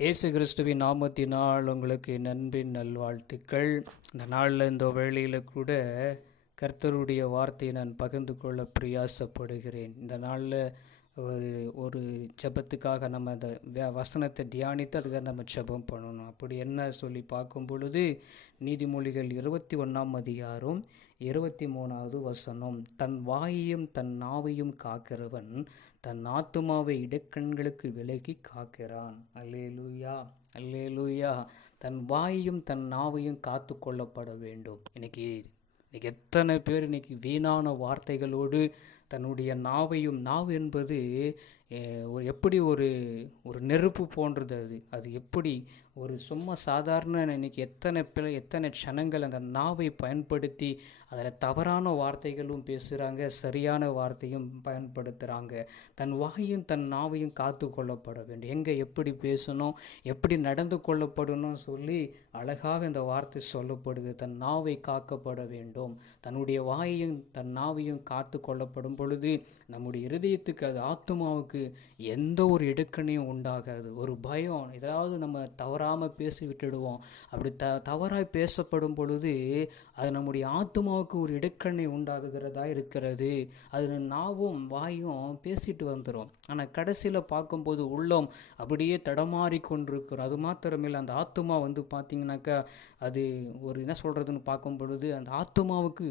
இயேசு கிறிஸ்துவின் நாமத்தினால் உங்களுக்கு நண்பின் நல்வாழ்த்துக்கள். இந்த நாளில் இந்த வேளையில் கூட கர்த்தருடைய வார்த்தையை நான் பகிர்ந்து கொள்ள பிரயாசப்படுகிறேன். இந்த நாளில் ஒரு ஜெபத்துக்காக நம்ம அந்த வசனத்தை தியானித்து அதுக்காக நம்ம ஜெபம் பண்ணணும். அப்படி என்ன சொல்லி பார்க்கும் பொழுது நீதிமொழிகள் 21 அதிகாரம் 23வது வசனம், தன் வாயையும் தன் நாவையும் காக்கிறவன் தன் ஆத்துமாவை இடைக்கண்களுக்கு விலகி காக்கிறான். அல்லேலூயா, அல்லேலூயா. தன் வாயையும் தன் நாவையும் காத்து கொள்ளப்பட வேண்டும். இன்னைக்கு எத்தனை பேர் இன்னைக்கு வீணான வார்த்தைகளோடு தன்னுடைய நாவு என்பது எப்படி ஒரு நெருப்பு போன்றது. அது எப்படி ஒரு சும்மா சாதாரண இன்னைக்கு எத்தனை க்ஷணங்கள் அந்த நாவை பயன்படுத்தி அதில் தவறான வார்த்தைகளும் பேசுகிறாங்க, சரியான வார்த்தையும் பயன்படுத்துகிறாங்க. தன் வாயையும் தன் நாவையும் காத்து கொள்ளப்பட வேண்டும். எங்கே எப்படி பேசணும், எப்படி நடந்து கொள்ளப்படணும் சொல்லி அழகாக இந்த வார்த்தை சொல்லப்படுது. தன் நாவை காக்கப்பட வேண்டும். தன்னுடைய வாயையும் தன் நாவையும் காத்து கொள்ளப்படும் பொழுது நம்முடைய இருதயத்துக்கு, அது ஆத்துமாவுக்கு எந்த ஒரு இடுக்கணையும் உண்டாகாது. ஒரு பயம், ஏதாவது நம்ம தவறாமல் பேசி விட்டுடுவோம். அப்படி தவறாய் பேசப்படும் பொழுது அது நம்முடைய ஆத்துமாவுக்கு ஒரு இடுக்கணை உண்டாகுகிறதா இருக்கிறது. அது நாவும் வாயும் பேசிட்டு வந்துடும். ஆனால் கடைசியில் பார்க்கும்போது உள்ளம் அப்படியே தடமாறி கொண்டிருக்கிறோம். அது மாத்திரமில்லை, அந்த ஆத்துமா பார்த்தீங்கன்னாக்கா அது ஒரு என்ன சொல்கிறதுன்னு பார்க்கும் பொழுது அந்த ஆத்துமாவுக்கு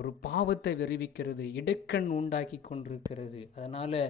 ஒரு பாவத்தை விளைவிக்கிறது, இடுக்கண் உண்டாக்கி கொண்டிருக்கிறது. அதனால்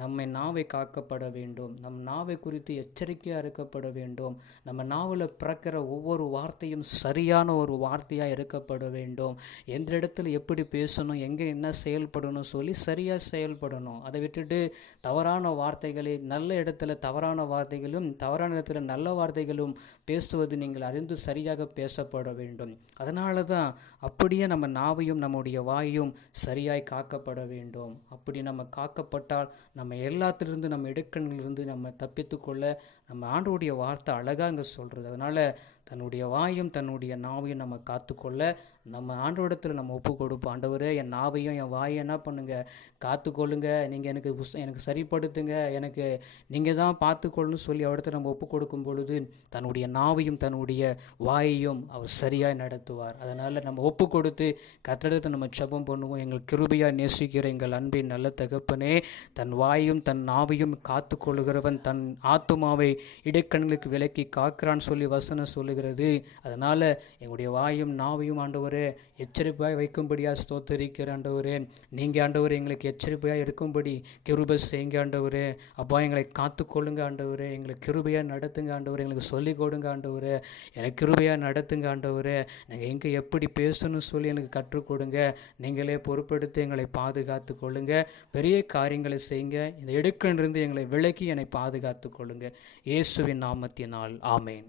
நம்மை நாவை காக்கப்பட வேண்டும். நம் நாவை குறித்து எச்சரிக்கையாக இருக்கப்பட வேண்டும். நம்ம நாவில் பிறக்கிற ஒவ்வொரு வார்த்தையும் சரியான ஒரு வார்த்தையாக இருக்கப்பட வேண்டும். எந்த இடத்துல எப்படி பேசணும், எங்கே என்ன செயல்படணும் சொல்லி சரியாக செயல்படணும். அதை விட்டுட்டு தவறான வார்த்தைகளை, நல்ல இடத்துல தவறான வார்த்தைகளும் தவறான இடத்துல நல்ல வார்த்தைகளும் பேசுவது நீங்கள் அறிந்து சரியாக பேசப்பட வேண்டும். அதனால தான் அப்படியே நம்ம நாவையும் நம்முடைய வாயும் சரியாய் காக்கப்பட வேண்டும். அப்படி நம்ம காக்கப்பட்டால் நம்ம எல்லாத்திலிருந்து, நம்ம இடுக்கண்ணிலிருந்து நம்ம தப்பித்துக்கொள்ள நம்ம ஆண்டவருடைய வார்த்தை அழகாக இங்கே சொல்கிறது. அதனால் தன்னுடைய வாயும் தன்னுடைய நாவையும் நம்ம காத்துக்கொள்ள நம்ம ஆண்டவரிடத்தில் நம்ம ஒப்பு கொடுப்போம். ஆண்டவரே, என் நாவையும் என் வாயும் என்ன பண்ணுங்க, காத்துக்கொள்ளுங்க. நீங்கள் எனக்கு சரிப்படுத்துங்க, எனக்கு நீங்கள் தான் பார்த்துக்கொள்ளணும்னு சொல்லி அவரிடத்தில் நம்ம ஒப்பு கொடுக்கும் பொழுது தன்னுடைய நாவையும் தன்னுடைய வாயையும் அவர் சரியாக நடத்துவார். அதனால் நம்ம ஒப்பு கொடுத்து கர்த்தரிடத்தில் நம்ம ஜெபம் பண்ணுவோம். எங்கள் கிருபையாக நேசிக்கிற எங்கள் அன்பின் நல்ல தகப்பனே, தன் வாயும் தன் நாவையும் காத்து கொள்ளுகிறவன் தன் ஆத்துமாவை இடைக்கண்களுக்கு விலக்கி காக்கிறான்னு சொல்லி வசனம் சொல்லுகிறது. அதனால் எங்களுடைய வாயும் நாவையும் ஆண்டவரே எச்சரிப்பாய் வைக்கும்படியாக ஸ்தோத்தரிக்கிற ஆண்டவரே. நீங்கள் ஆண்டவரே எங்களுக்கு எச்சரிப்பையாக இருக்கும்படி கிருபை செய்யுங்க ஆண்டவரே. அப்பா, எங்களை காத்து கொள்ளுங்க ஆண்டவரே. எங்களை கிருபையாக நடத்துங்க ஆண்டவரே. எங்களுக்கு சொல்லிக் கொடுங்க ஆண்டவரே. எனக்கு கிருபையாக நடத்துங்க ஆண்டவரே. நாங்கள் எங்கே எப்படி பேசணும்னு சொல்லி எனக்கு கற்றுக் கொடுங்க. நீங்களே பொறுப்பெடுத்து எங்களை பாதுகாத்து கொள்ளுங்க. பெரிய காரியங்களை செய்யுங்க. இந்த இடுக்கிலிருந்து எங்களை விலக்கி என்னை பாதுகாத்து கொள்ளுங்க. இயேசுவின் நாமத்தினால் ஆமேன்.